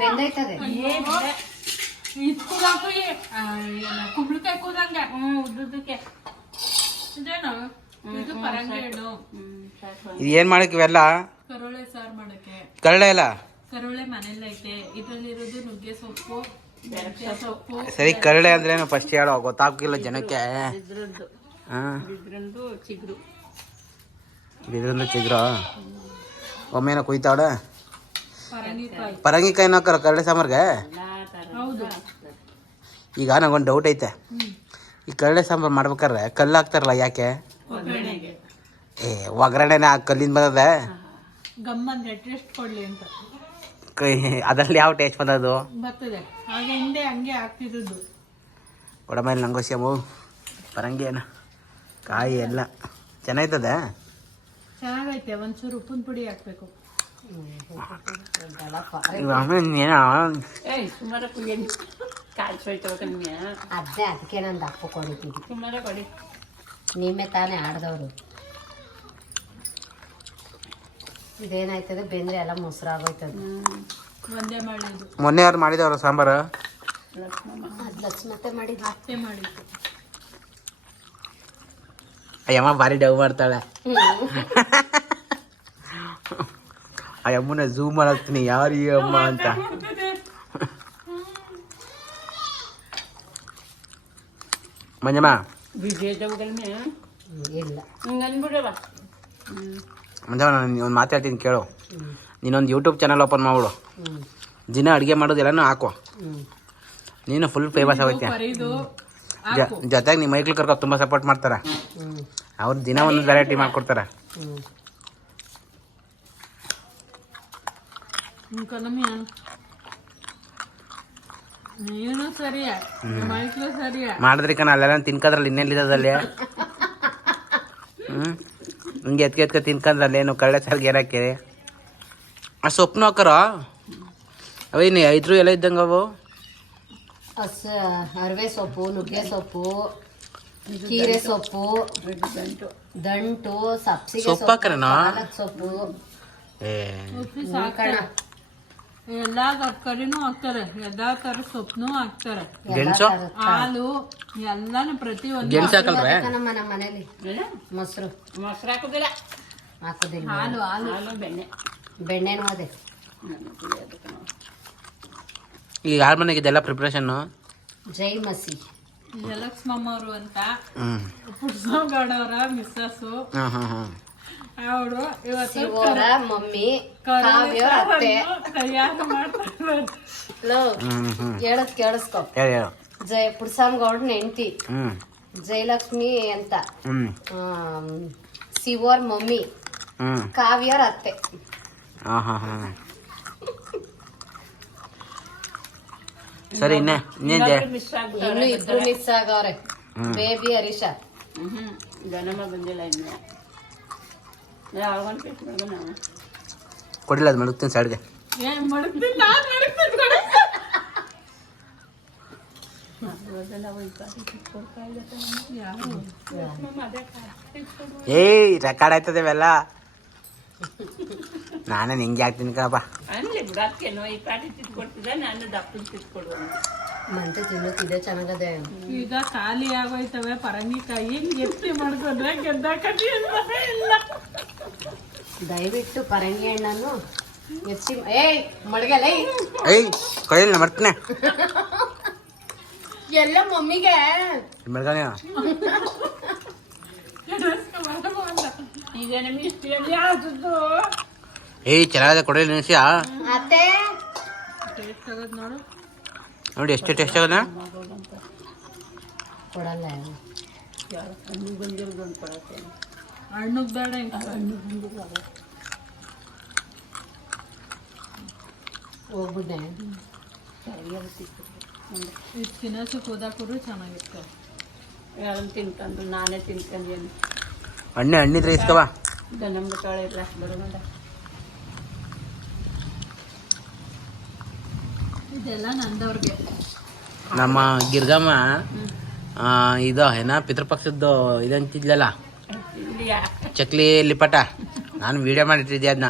ಬೆಂದೈತದೆ ಇದು ಕೂದಾಕಿ ಕುಂಬಳಕಾಯಿ ಕೂದಂಗೆ ಉದ್ದಕ್ಕೆ ಇದೇನು ಇದು ಪರಂಗಿ ಹಣ್ಣು ಇದು ಏನು ಮಾಡಕ್ಕೆ ಇವೆಲ್ಲ ಕರೋಳೆ ಸಾರು ಮಾಡಕ್ಕೆ ಕರಳೆ ಇಲ್ಲ ಕರೋಳೆ ಮನೆಯಲ್ಲ ಐತೆ ಇದ್ರಲ್ಲಿರೋದು ನುಗ್ಗೆ ಸೊಪ್ಪು ಮೆಂತ್ಯ ಸೊಪ್ಪು ಸರಿ ಕರಳೆ ಅಂದ್ರೇನು ಫಸ್ಟ್ ಹೇಳೋ ಗೊತ್ತಾಗಿಲ್ಲ ಜನಕ್ಕೆ ಇದ್ರದ್ದು ಹಾಂ ಇದ್ರಂದು ಚಿಗುರು ಇದ್ರಿಂದ ಚಿಗ್ರ ಒಮ್ಮೆನ ಕುಯ್ತಾವಡ ಪರಂಗಿಕಾಯಿ ಪರಂಗಿಕಾಯಿನ ಹಾಕಾರ ಕರಳೆ ಸಾಂಬಾರ್ಗೆ ಹೌದು ಈಗ ನಂಗೊಂದು ಡೌಟ್ ಐತೆ ಈ ಕರಳೆ ಸಾಂಬಾರು ಮಾಡ್ಬೇಕಾದ್ರೆ ಕಲ್ಲು ಹಾಕ್ತಾರಲ್ಲ ಯಾಕೆ ಒಗ್ಗರಣೆಗೆ ಒಗ್ಗರಣೆನ ಕಲ್ಲಿಂದ ಬಂದದ ಗಮ್ಮಂದ್ರೆ ಟೇಸ್ಟ್ ಕೊಡ್ಲಿ ಅಂತ ಅದರಲ್ಲಿ ಯಾವ ಟೇಸ್ಟ್ ಬಂದದು ಬರ್ತದೆ ಹಾಗೆ ಹಿಂದೆ ಹಂಗೆ ಹಾಕ್ತಿದ್ದು ಕೊಡ ಮೇಲೆ ನಂಗೋ ಸೇಮು ಪರಂಗಿ ಏನ ಕಾಯಿ ಎಲ್ಲ ಚೆನ್ನಾಯ್ತದೆ ಚೆನ್ನಾಗೈತೆ ಒಂಚೂರು ಉಪ್ಪಿನ ಪುಡಿ ಹಾಕ್ಬೇಕು ಏನೋ ಅದೇ ಅದಕ್ಕೆ ನಂದು ಅಪ್ಪ ಕೊಡಿದ್ದೀವಿ ನಿಮ್ಮೆ ತಾನೇ ಆಡ್ದವ್ರು ಇದೇನಾಯ್ತದೆ ಬೆಂದ್ರೆ ಎಲ್ಲ ಮೊಸರಾಗೋಯ್ತದೆ ಒಂದೇ ಮಾಡಿದ್ದು ಮೊನ್ನೆ ಯಾರು ಮಾಡಿದವ್ರ ಸಾಂಬಾರು ಅದು ಲಕ್ಷ್ಮತ್ತೆ ಮಾಡಿದ್ದು ಅಷ್ಟೇ ಮಾಡಿದ್ದು ಅಯ್ಯಮ್ಮ ಭಾರಿ ಡವ್ ಮಾಡ್ತಾಳೆ ಅಯ್ಯಮ್ಮನ ಝೂಮ್ ಮಾಡತ್ತೀನಿ ಯಾರು ಈ ಅಮ್ಮ ಅಂತ ಮಂಜಮ್ಮ ಇಲ್ಲ ಮಂಜಮ್ಮ ನಾನು ಒಂದು ಮಾತಾಡ್ತೀನಿ ಕೇಳು ನೀನೊಂದು ಯೂಟ್ಯೂಬ್ ಚಾನಲ್ ಓಪನ್ ಮಾಡ್ಬಿಡು ದಿನ ಅಡುಗೆ ಮಾಡೋದು ಎಲ್ಲನೂ ಹಾಕೋ ನೀನು ಫುಲ್ ಫೇಮಸ್ ಆಗೋಯ್ತೆ ಜೊತೆಗೆ ನಿಮ್ಮ ಮೈಕ್ಳು ಕರ್ಕೊ ತುಂಬ ಸಪೋರ್ಟ್ ಮಾಡ್ತಾರೆ ಅವ್ರು ದಿನ ಒಂದೊಂದು ವೆರೈಟಿ ಮಾಡ್ಕೊಡ್ತಾರೆ ನೀನು ಸರಿಯಾ ಮೈಕ್ಳು ಸರಿಯಾ ಮಾಡಿದ್ರಿ ಕಣ ಅಲ್ಲೆಲ್ಲ ತಿನ್ಕೋದ್ರಲ್ಲಿ ಇನ್ನೆಲ್ಲಿದ್ದದಲ್ಲಿ ಹಿಂಗೆ ಎತ್ಕೆ ತಿನ್ಕೊಂಡ್ರಲ್ಲಿ ಏನು ಕಳ್ಳೆ ಸಾರಿಗೆ ಏನಕ್ಕೆ ಆ ಸೊಪ್ಪು ಹಾಕರ ಅವೇನು ಐದ್ರು ಎಲ್ಲ ಇದ್ದಂಗೆ ಅವು ಅರವೆ ಸೊಪ್ಪು ನುಗ್ಗೆ ಸೊಪ್ಪು ಕೀರೆ ಸೊಪ್ಪು ದಂಟು ಸಬ್ಸಿಗೆ ಸೊಪ್ಪು ಹಾಕರನಾ ಪಾಲಕ್ ಸೊಪ್ಪು ಎಲ್ಲಾ ತರಕಾರಿನೂ ಹಾಕ್ತಾರೆ ಎಲ್ಲಾ ತರ ಸೊಪ್ಪು ಹಾಕ್ತಾರೆ ಗೆಣಸು ಹಾಲು ಎಲ್ಲಾನು ಪ್ರತಿಯೊಂದು ಗೆಣಸು ಹಾಕಲ್ವೇ ನಮ್ಮ ಮನೇಲಿ ಮೊಸರು ಹಾಕೋದಿಲ್ಲ ಹಾಕೋದಿಲ್ಲ ಹಾಲು ಹಾಲು ಬೆಣ್ಣೆನೂ ಅದೇ ಈಗ ಯಾರ ಮನೆಗೆ ಇದೆಲ್ಲ ಪ್ರಿಪ್ರೇಷನ್ನು ಜೈ ಮಸಿ ಜಲಕ್ಷ್ಮಮ್ಮ ಅವರು ಅಂತ ಪುಟ್ಸೋಗೌಡವರ ಮಿಸ್ಸಸ್ಸು ಅವರು ಶಿವರ ಮಮ್ಮಿ ಕಾವ್ಯ ಅತ್ತೆ ತಯಾರು ಮಾಡ್ತಾರೆ ಹೇಳದ್ ಕೇಳಿಸ್ಕೊ ಹೇಳಿ ಹೇಳು ಪುಡ್ಸಾಮ್ಗೌಡನ ಹೆಂಡತಿ ಜಯಲಕ್ಷ್ಮಿ ಅಂತ ಶಿವರ್ ಮಮ್ಮಿ ಕಾವ್ಯರ ಅತ್ತೆ ಸರಿ ಇನ್ನೇನಿದೆ ಇನ್ನು ಇಬ್ರು ಮಿಸ್ ಆಗವ್ರೆ ಬೇಬಿ ಹರೀಶ ಗಣಮ ಬಂದಿಲ್ಲ ಇನ್ನು ಕೊಡಿಲ್ಲ ಅದು ಮಡಗ್ತೀನಿ ಸೈಡ್ಗೆ ಏಯ್ ರೆಕಾರ್ಡ್ ಆಯ್ತದೆ ಇವೆಲ್ಲ ನಾನೇ ನಿಂಗೆ ಹಾಕ್ತೀನಿ ಕಣಪ್ಪ ಮಂತೆ ತಿನ್ನೋತಿದೆ ಚೆನ್ನಾಗದೆ ಈಗ ಖಾಲಿ ಆಗೋಯ್ತವೆ ಪರಂಗಿಕಾಯಿ ಎತ್ತಿ ಮಾಡ್ಕೊಂಡ್ರೆ ಗೆದ್ದಾಕಿ ಇಲ್ಲ ದಯವಿಟ್ಟು ಪರಂಗಿ ಹಣ್ಣನ್ನು ಎತ್ತಿ ಏಯ್ ಮಡ್ಗಲ್ಲ ಏಯ್ ಕೈಯಲ್ಲಿ ಮಾಡ್ತೀನಿ ಎಲ್ಲ ಮಮ್ಮಿಗೆ ಮಡ್ಗಾನೆ ಈಗ ನಮ್ಗೆ ಇಷ್ಟರಲ್ಲಿ ಆದದ್ದು ಏಯ್ ಚೆನ್ನಾಗಿದೆ ಕೊಡಲಿ ನೆನೆಸಿಯಾ ಅತ್ತೆ ಟೇಸ್ಟ್ ಆಗೋದು ನೋಡು ನೋಡಿ ಎಷ್ಟು ಟೇಸ್ಟ್ ಆಗದ ಕೊಡಲ್ಲ ಹಣ್ಣುಗ್ ಬೇಡ ಹೋಗ್ಬಿಟ್ಟೆ ಇದು ತಿನ್ನೋಸಿ ಕೂದಾಕರು ಚೆನ್ನಾಗಿತ್ತು ಯಾರನ್ನು ತಿನ್ಕೊಂಡು ನಾನೇ ತಿನ್ಕೊಂಡೇನು ಹಣ್ಣಿದ್ರೆ ಇಸ್ಕವಾ ನಮ್ಗೆ ತೊಳೆ ಇಲ್ಲ ಬರೋಣ ಇದೆಲ್ಲ ನಂದವ್ರಿಗೆ ನಮ್ಮ ಗಿರ್ಗಮ್ಮ ಇದು ಏನ ಪಿತೃಪಕ್ಷದ್ದು ಇದಂತಿದ್ಲಲ್ಲ ಚಕ್ಲಿ ಲಿಪಟ ನಾನು ವಿಡಿಯೋ ಮಾಡಿಟ್ಟಿದ್ದೆ ಅದನ್ನ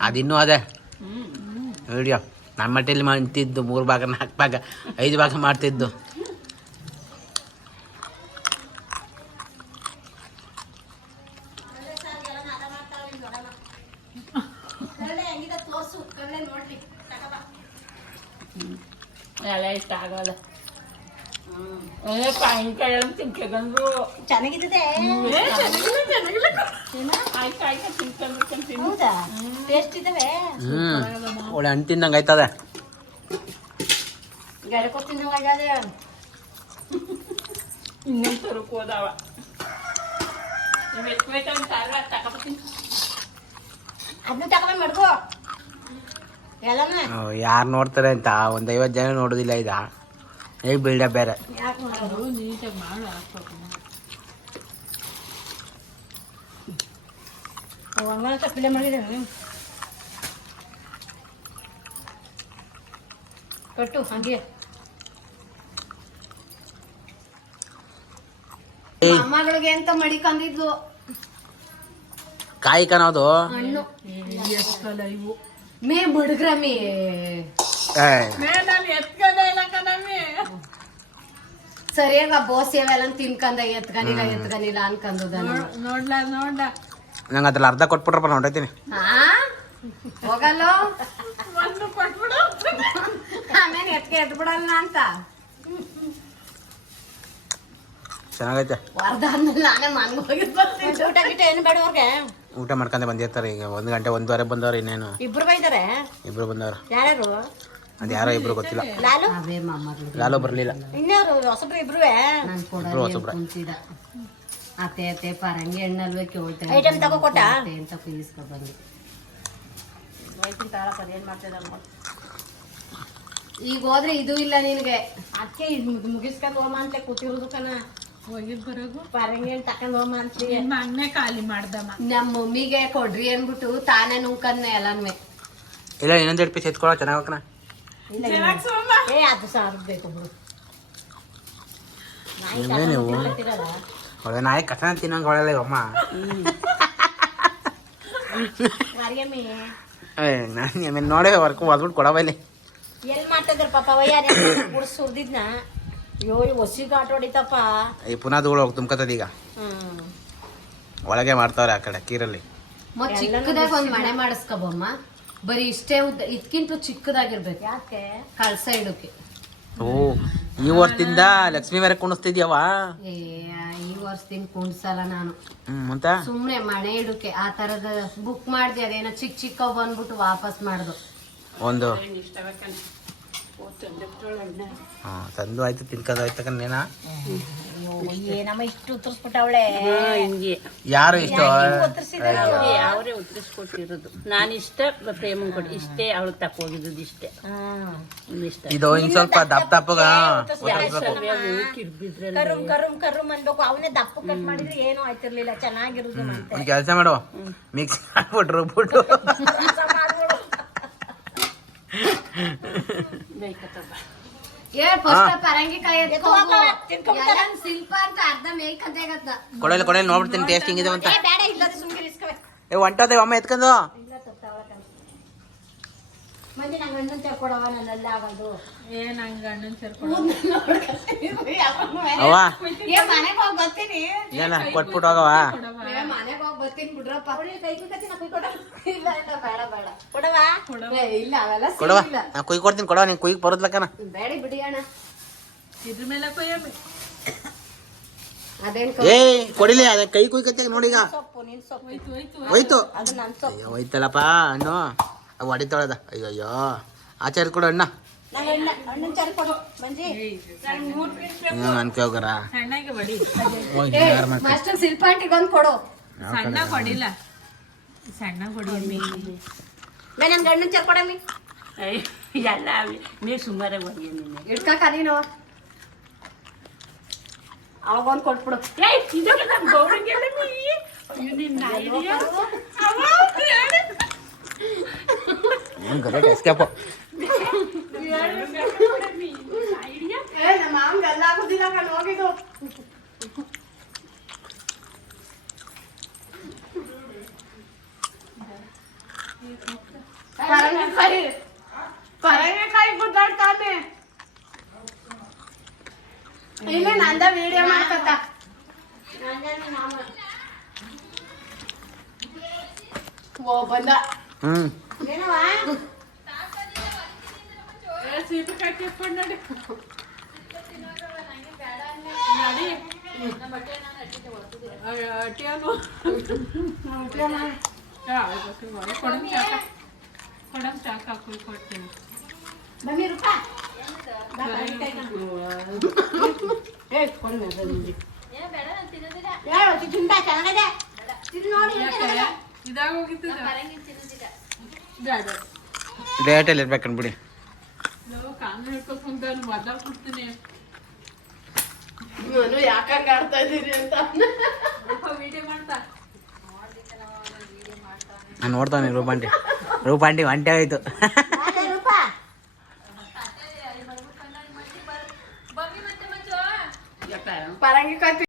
ಅದಿನ್ನೂ ಅದೇ ವಿಡಿಯೋ ನಮ್ಮ ಮಟ್ಟಲ್ಲಿ ಮಾಡ್ತಿದ್ದು 3 ಭಾಗ 4 ಭಾಗ 5 ಭಾಗ ಮಾಡ್ತಿದ್ದು. ಎಲ್ಲ ಇಷ್ಟ ಆಗಲ್ಲ. ಸಾಯಂಕಾಲ ತಿನ್ಕೊಂಡು ಚೆನ್ನಾಗಿದೆ. ಹೌದಾ ಟೇಸ್ಟ್ ಇದಾವೆ. ಒಳ್ಳೆ ಹಣ್ಣು ತಿಂದಂಗೆ ಆಯ್ತದೆ. ಗೆಳಕೊ ತಿಂದಂಗೆ ಆಗ್ಯದೆ. ಇನ್ನೊಂದು ತರಕ್ಕೆ ಹೋದವ ತಗೋತೀನಿ. ಅದನ್ನ ತಗೊಂಡ್ ಮಾಡ್ಕೋ ಎಲ್ಲನ. ಯಾರು ನೋಡ್ತಾರೆ ಅಂತ 50 ಜನ ನೋಡೋದಿಲ್ಲ. ಇದ ಹೇಗೆ ಬಿಲ್ಡಪ್ ಬೇರೆ. ಯಾಕೆ ಮಾಡೋದು ನೀಟಾಗಿ ಮಾಡು ಹಾಕ್ಬೇಕು. ಹಂಗನ ತಪ್ಪಿಲೆ ಮಾಡಿದ್ದೇನೆ. ಕಟ್ಟು ಹಂಗೆ ಅಮ್ಮಗಳಿಗೆ ಅಂತ ಮಡಿಕೊಂಡಿದ್ಲು ಕಾಯಿ ಕಣೋದು ಹಣ್ಣು ಇವು ಮೇ ಬಡ್ಗ್ರಮಿ ನಾನು ಎತ್ಕದೇ ಇಲ್ಲ ಕಣಮಿ. ಸರಿಯಾಗ ಬೋಸಿ ಅವೆಲ್ಲ ತಿನ್ಕಂದ ಎತ್ಕನಿಲ್ಲ ಅನ್ಕಂದದ. ನೋಡ್ಲ ನಂಗೆ ಅದ್ರಲ್ಲಿ ಅರ್ಧ ಕೊಟ್ಬಿಟ್ರಪ್ಪ ನೋಡೈತೀನಿ. ಹೋಗಲ್ಲ ಒಂದು ಕೊಟ್ಬಿಡು. ಆಮೇಲೆ ಎತ್ಬಿಡಲ್ಲ ಅಂತ. ಚೆನ್ನಾಗೈತೆ. ಅರ್ಧ ಆದ್ಮೇಲೆ ನಾನೇ ಮನ್ಗೆ ಹೋಗಿದ್ ಬರ್ತೀನಿ. ಊಟ ಗಿಟ ಏನು ಬೇಡ ಅವ್ರಿಗೆ. ಊಟ ಮಾಡ್ಕೊಂಡೆ ಬಂದಿರ್ತಾರೆ. ಈಗ 1 ಗಂಟೆ 1:15 ಬಂದವ್ರು. ಇನ್ನೇನು ಇಬ್ರು ಬೈತಾರೆ. ಇಬ್ರು ಬಂದವ್ರು. ಯಾರು ಅದು ಯಾರೋ ಇಬ್ರು ಗೊತ್ತಿಲ್ಲ. ಲಾಲು ಲಾಲು ಬರ್ಲಿಲ್ಲ. ಇನ್ಯಾರು ಹೊಸಬ್ರು ಇಬ್ರುವೆ. ಹೊಸಬ್ರೆ. ಅತ್ತೆ ಅತ್ತೆ ಪರಂಗಿ ಎಣ್ಣಲ್ವೇ ಕೇಳ್ತೇನೆ. ಐಟಮ್ ತಗೋ ಕೊಟ್ಟ ಅಂತ ಕುದಿಸ್ಕೊ ಬಂದು ಏನ್ ಮಾಡ್ತಿದ್ದ. ಈಗ ಹೋದ್ರೆ ಇದು ಇಲ್ಲ ನಿನ್ಗೆ. ಅದಕ್ಕೆ ಮುಗಿಸ್ಕೊಂಡ್ ಹೋಮ ಅಂತ ಕೂತಿರೋದು ಕಣ. ಹೋಗಿದ್ ಬರೋದು ಪರಂಗಿ ಹಣ್ಣು ತಕೊಂಡ್ ಹೋಮ ಅಂತ ನಿಮ್ಮ ಅಣ್ಣ ಖಾಲಿ ಮಾಡ್ದಮ್ಮ. ನಮ್ಮ ಮಮ್ಮಿಗೆ ಕೊಡ್ರಿ ಅನ್ಬಿಟ್ಟು ತಾನೇ ನುಂಕನ್ನೆ ಎಲ್ಲಾನ್ವೆ. ಇಲ್ಲ ಇನ್ನೊಂದು 2 ಪೀಸ್ ಎತ್ಕೊಳ್ಳೋ ಚೆನ್ನಾಗಕ್ಕಣ. ಏ ಅದು ಸಾರು ಬೇಕು ಬಿಡು. ನೀವು ಒಳ್ಳೆ ನಾಯಿ ಕಸ ತಿನ್ನಂಗೆ ಒಳ್ಳೆ ಅಮ್ಮ. ನಾನು ನೋಡೇ ವರ್ಕ್ ಹೊದ್ಬಿಟ್ಟು ಕೊಡಬಲ್ಲಿ ಎಲ್ಲಿ ಮಾಡ್ತಿದ್ರ ಪಾಪ ಸುರ್ದಿದ್ನ. ಅಯ್ಯೋ ಹೊಸಿಗೆ ಆಟ ಹೊಡಿತಪ್ಪ. ಈ ಪುನಃ ಧೂಳು ಹೋಗಿ ತುಂಬ್ಕತ್ತದ. ಈಗ ಒಳಗೆ ಮಾಡ್ತಾವ್ರೆ ಆ ಕಡೆ ಕೀರಲ್ಲಿ. ಮತ್ ಚಿಕ್ಕದಾಗ ಒಂದ್ ಮನೆ ಮಾಡಿಸ್ಕೊಬಮ್ಮ. ಬರೀ ಇಷ್ಟೇ ಉದ್ದ, ಇದಕ್ಕಿಂತ ಚಿಕ್ಕದಾಗಿರ್ಬೇಕು. ಯಾಕೆ ಕಳ್ಸ ಇಡೋಕೆ. ಓ ಈ ವರ್ಷದಿಂದ ಲಕ್ಷ್ಮೀ ಬೇರೆ ಕುಣಿಸ್ತಿದ್ಯವ. ಏ ಈ ವರ್ಷದಿಂದ ಕುಣ್ಸಲ್ಲ ನಾನು. ಅಂತ ಸುಮ್ನೆ ಮನೆ ಇಡೋಕೆ ಆ ತರದ ಬುಕ್ ಮಾಡ್ದೆ. ಅದೇನೋ ಚಿಕ್ಕ ಬಂದ್ಬಿಟ್ಟು ವಾಪಸ್ ಮಾಡ್ದು. ಒಂದು ತಂದು ಆಯ್ತು ತಿನ್ಕೋದು ಆಯ್ತು ಕಣ್ಣೇನ. ಏನಮ್ಮ ಇಷ್ಟು ಉತ್ತರಿಸ್ಬಿಟ್ಟವಳೆ. ಯಾರು ಇಷ್ಟ ಅವರೇ ಉತ್ತರಿಸ್ಕೊಟ್ಟಿರೋದು. ನಾನು ಇಷ್ಟ ಪ್ರೇಮ ಕೊಡಿ ಇಷ್ಟೇ ಅವಳು ತಕ್ಕೋಗಿದ್ದು ಇಷ್ಟೇ. ಇದು ಇನ್ ಸ್ವಲ್ಪ ದಪ್ಪಗ ಕರುಮ್ ಕರುಮ್ ಕರುಮ್ ಅನ್ಬೇಕು. ಅವನೇ ದಪ್ಪ ಕಟ್ ಮಾಡಿದ್ರೆ ಏನೂ ಆಯ್ತಿರ್ಲಿಲ್ಲ. ಚೆನ್ನಾಗಿರುದು. ಒಂದ್ ಕೆಲಸ ಮಾಡು, ಮಿಕ್ಸ್ ಮಾಡ್ಬಿಟ್ಟು ರುಬ್ಬಿಟ್ಟು ಏ ಫಸ್ಟ್ ಪರಂಗಿಕಾಯಿ ಶಿಲ್ಪ ಅಂತ ಅರ್ಧ ಮೇಯ್ಕಂತ ಕೊಡಲಿ ನೋಡ್ಬಿಡ್ತೀನಿ ಟೇಸ್ಟ್ ಹಿಂಗಿದೆ ಅಂತ. ಬೇಡ ಇಲ್ಲದ ಸುಮ್ಗೆ ಇಸ್ಕವೆ. ಏ ಹೊಂಟೋದೆ ಅಮ್ಮ ಎತ್ಕೊಂಡು. ಮಂದಿ ನಂಗೆ ಹಣ್ಣು ತರ್ಕೊಡವ. ನನ್ನೆಲ್ಲ ಆಗೋದು ಏ ನಂಗೆ ಅಣ್ಣನ್ ಸೇರ್ಕೊಂಡು ಅವ್ವ ಮನೆಗೆ ಹೋಗಿ ಬರ್ತೀನಿ. ಏನ ಕೊಟ್ಬಿಟ್ಟು ಹೋಗವ. ಮನೆಗೆ ಹೋಗಿ ಬರ್ತೀನಿ ಬಿಡ್ರಪ್ಪ. ಕೈ ಕುಯ್ಕತ್ತೀನಿ ಕೊಡ. ಇಲ್ಲ ಇಲ್ಲ ಬೇಡ ಬೇಡ ಕೊಡವಾ. ಇಲ್ಲ ಅವೆಲ್ಲ ಕೊಡವ, ನಾ ಕುಯ್ ಕೊಡ್ತೀನಿ. ಕೊಡವ, ನೀನ್ ಕುಯ್ಕ್ ಬರೋದ್ಲಕ್ಕನ. ಬೇಡ ಬಿಡಿ ಅಣ್ಣ. ಇದ್ರ ಮೇಲೆ ಕೊಯ್ಯಮ್ಮಿ. ಅದೇನ್ ಏ ಕೊಡಿಲಿ ಅದ ಕೈ ಕುಯ್ಕತ್ತೆ ನೋಡಿ. ಈಗ ಸೊಪ್ಪು ನಿನ್ ಸೊಪ್ಪು ಹೋಯ್ತು. ಅದು ನನ್ ಸೊಪ್ಪು. ಹೋಯ್ತಲ್ಲಪ್ಪ ಹಣ್ಣು ಹೊಡಿತಾಳದ. ಅಯ್ಯೋ ಆಚಾರ ಕೊಡು ಅಣ್ಣ. ಅಣ್ಣನ್ ಚಾರು ಕೊಡು ಮಂಜಿ. ಅನ್ಕೋಗರ ಸಣ್ಣಗೆ ಬಡಿ. ಮಾಸ್ಟರ್ ಶಿಲ್ಪಾಂಟಿಗೆ ಒಂದು ಕೊಡು. ಸಣ್ಣ ಕೊಡಿಲ್ಲ, ಸಣ್ಣ ಕೊಡಿ. ನನ್ಗೆ ಅಣ್ಣನ್ ಚಾರು ಕೊಡಮ್ಮಿ. ಎಲ್ಲ ನೀವು ಸುಮಾರೇ ಬಡಿ. ಇಡ್ಕಾಕ ನೀನು ಅವಾಗ ಒಂದು ಕೊಟ್ಬಿಡು. ನಮ್ಮ ಮಾವನ್ಗೆ ಎಲ್ಲ ಆಗೋದಿಲ್ಲ ಕಣ್ ಹೋಗಿದ್ದು. ಪರಂಗಿಕಾಯಿ ಗುದ್ದಾಡ್ತಾನೆ ಇಲ್ಲ ನಂದ ವಿಡಿಯೋ ಮಾಡ್ಕತ್ತ ಓ ಬಂದ ಹ್ಮ್ ಬನ್ನಿ ರೂಪಾ ಡೇಟಲ್ಲಿ ಇರ್ಬೇಕನ್ಬಿಡಿ ನಾನು ಯಾಕಂಗ ಆಡ್ತಾ ಇದ್ದೀರಿ ಅಂತ ನಾನು ನೋಡ್ತಾನೆ ರೂಪಾಂಟಿ ಒಂಟೆ ಆಯ್ತು ಪರಂಗಿಕಾಯಿ